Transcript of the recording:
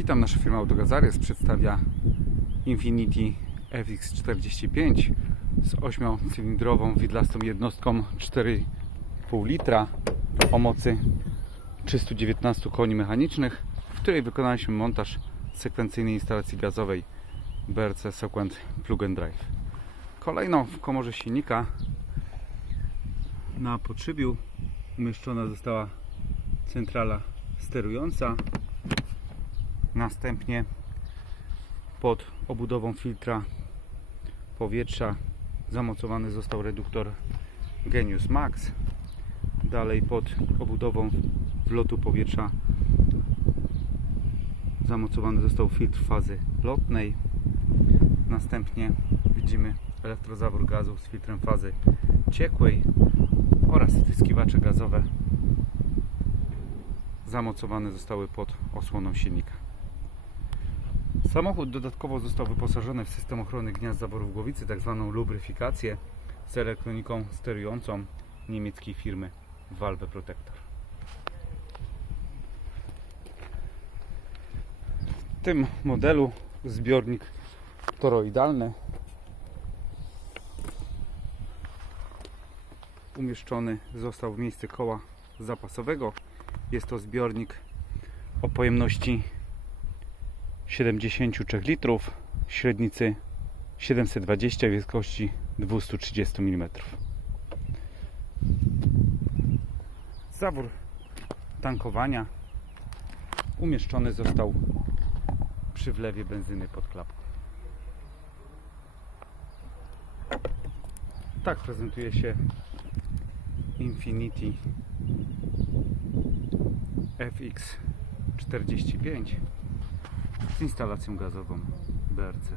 Witam, nasza firma Autogazares przedstawia Infiniti FX45 z 8-cylindrową widlastą jednostką 4,5 litra o mocy 319 koni mechanicznych, w której wykonaliśmy montaż sekwencyjnej instalacji gazowej BRC Sequent Plug and Drive. Kolejno w komorze silnika na podszybiu umieszczona została centrala sterująca Następnie pod obudową filtra powietrza zamocowany został reduktor Genius Max. Dalej pod obudową wlotu powietrza zamocowany został filtr fazy lotnej. Następnie widzimy elektrozawór gazu z filtrem fazy ciekłej oraz wtyskiwacze gazowe zamocowane zostały pod osłoną silnika. Samochód dodatkowo został wyposażony w system ochrony gniazd zaworów głowicy, tak zwaną lubryfikację z elektroniką sterującą niemieckiej firmy Valve Protector. W tym modelu zbiornik toroidalny umieszczony został w miejsce koła zapasowego. Jest to zbiornik o pojemności 73 litrów, średnicy 720, wielkości 230 mm. Zawór tankowania umieszczony został przy wlewie benzyny pod klapką. Tak prezentuje się Infiniti FX45 z instalacją gazową BRC.